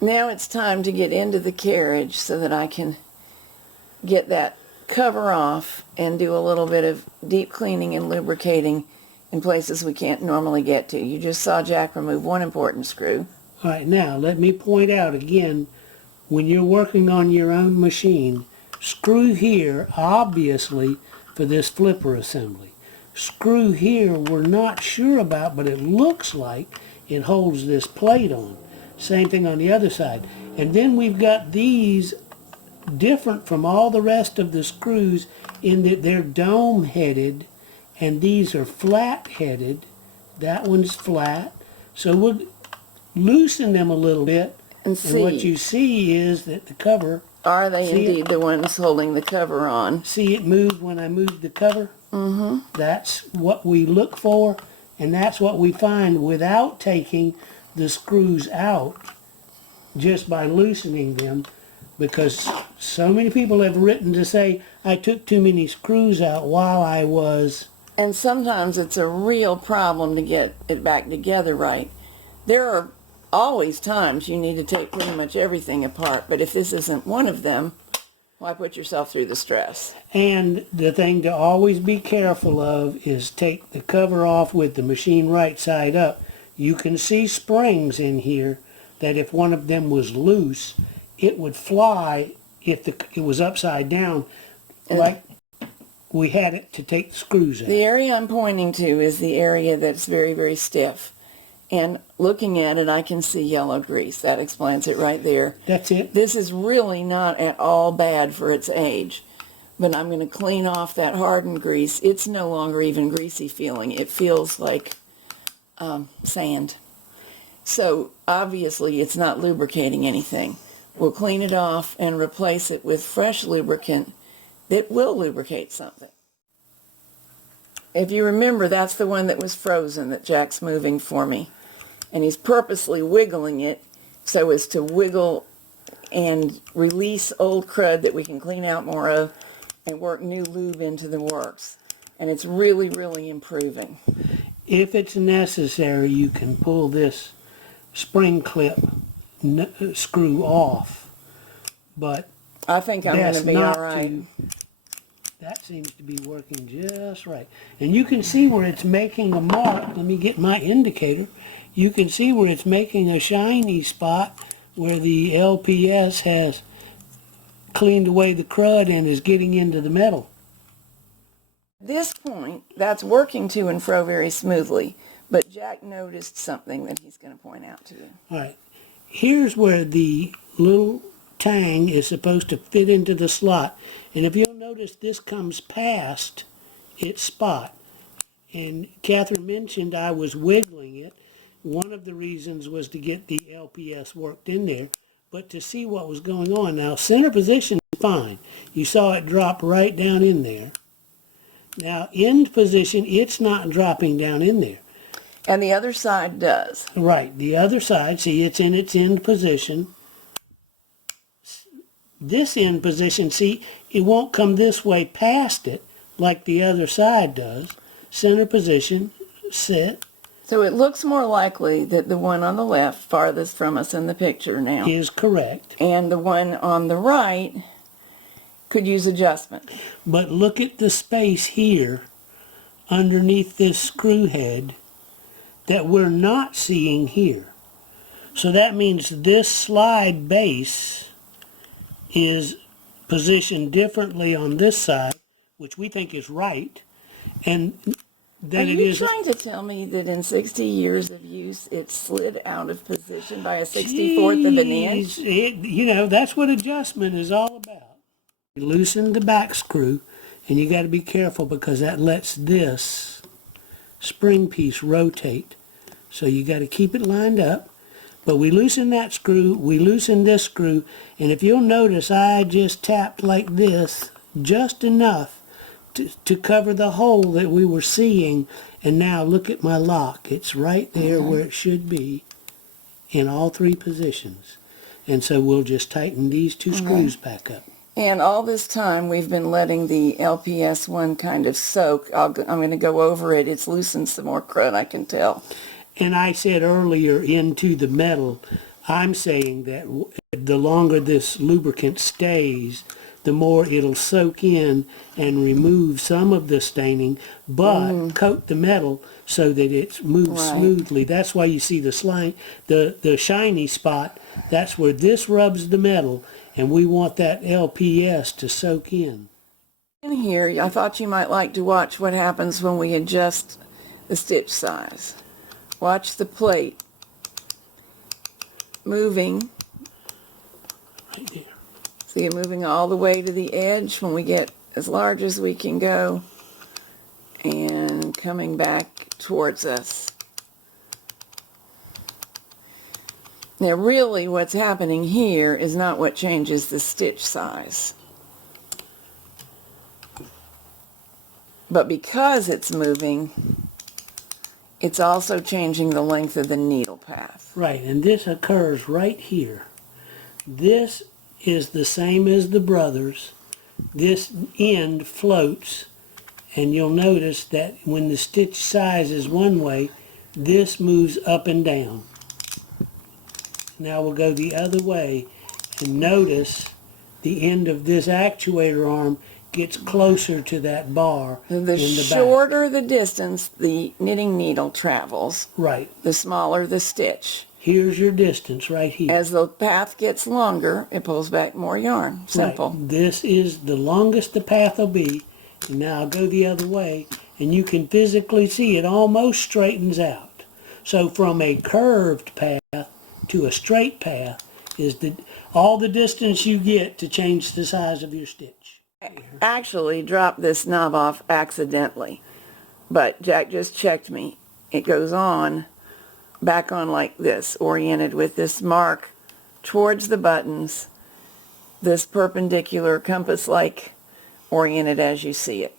Now it's time to get into the carriage so that I can get that cover off and do a little bit of deep cleaning and lubricating in places we can't normally get to. You just saw Jack remove one important screw. All right, now let me point out again, when you're working on your own machine, screw here, obviously, for this flipper assembly. Screw here we're not sure about, but it looks like it holds this plate on. Same thing on the other side. And then we've got these different from all the rest of the screws in that they're dome-headed, and these are flat-headed. That one's flat. So we'll loosen them a little bit, And what you see is that the cover, are they see indeed the ones holding the cover on? see it move when I move the cover? Mm-hmm. That's what we look for, and that's what we find without taking the screws out, just by loosening them, because so many people have written to say, I took too many screws out while I was... And sometimes it's a real problem to get it back together right. There are always times you need to take pretty much everything apart, but if this isn't one of them, why put yourself through the stress? And the thing to always be careful of is take the cover off with the machine right side up. You can see springs in here that if one of them was loose, it would fly if it was upside down, like we had it to take the screws out. The area I'm pointing to is the area that's very, very stiff. And looking at it, I can see yellow grease. That explains it right there. That's it. This is really not at all bad for its age. But I'm going to clean off that hardened grease. It's no longer even greasy feeling. It feels like sand. So obviously it's not lubricating anything. We'll clean it off and replace it with fresh lubricant that will lubricate something. If you remember, that's the one that was frozen that Jack's moving for me. And he's purposely wiggling it so as to wiggle and release old crud that we can clean out more of and work new lube into the works. And it's really, really improving. If it's necessary, you can pull this spring clip screw off, but I think I'm going to be all right. That seems to be working just right. And you can see where it's making a mark. Let me get my indicator. You can see where it's making a shiny spot where the LPS has cleaned away the crud and is getting into the metal. At this point, that's working to and fro very smoothly, but Jack noticed something that he's going to point out to you. All right. Here's where the little tang is supposed to fit into the slot. And if you'll notice, this comes past its spot. And Catherine mentioned I was wiggling it. One of the reasons was to get the LPS worked in there, but to see what was going on. Now, center position is fine. You saw it drop right down in there. Now, end position, it's not dropping down in there. And the other side does. Right, the other side, see, it's in its end position. This end position, see, it won't come this way past it like the other side does. Center position, sit. So it looks more likely that the one on the left, farthest from us in the picture now, Is correct. and the one on the right could use adjustment. But look at the space here underneath this screw head that we're not seeing here. So that means this slide base is positioned differently on this side, which we think is right, and that Are it you is... trying to tell me that in 60 years of use, it slid out of position by a 64th of an inch? You know, that's what adjustment is all about. You loosen the back screw, and you got to be careful because that lets this spring piece rotate. So you got to keep it lined up. But we loosen that screw, we loosen this screw, and if you'll notice, I just tapped like this, just enough to cover the hole that we were seeing. And now look at my lock. It's right there where it should be in all three positions. And so we'll just tighten these two screws back up. And all this time, we've been letting the LPS one kind of soak. I'm going to go over it. It's loosened some more crud, I can tell. And I said earlier, into the metal, I'm saying that the longer this lubricant stays, the more it'll soak in and remove some of the staining, but coat the metal so that it moves Right. smoothly. That's why you see the shiny spot. That's where this rubs the metal, and we want that LPS to soak in. In here, I thought you might like to watch what happens when we adjust the stitch size. Watch the plate moving. Right there. See it moving all the way to the edge when we get as large as we can go and coming back towards us. Now really what's happening here is not what changes the stitch size. But because it's moving, it's also changing the length of the needle path. Right, and this occurs right here. This is the same as the brothers. This end floats, and you'll notice that when the stitch size is one way, this moves up and down. Now we'll go the other way, and notice the end of this actuator arm gets closer to that bar in The the shorter the distance the knitting needle travels, back. Right. the smaller the stitch. Here's your distance right here. As the path gets longer, it pulls back more yarn. Simple. Right. This is the longest the path will be. And now I'll go the other way, and you can physically see it almost straightens out. So from a curved path to a straight path is all the distance you get to change the size of your stitch. Actually dropped this knob off accidentally, but Jack just checked me. It goes on, back on like this, oriented with this mark towards the buttons, this perpendicular compass-like oriented as you see it.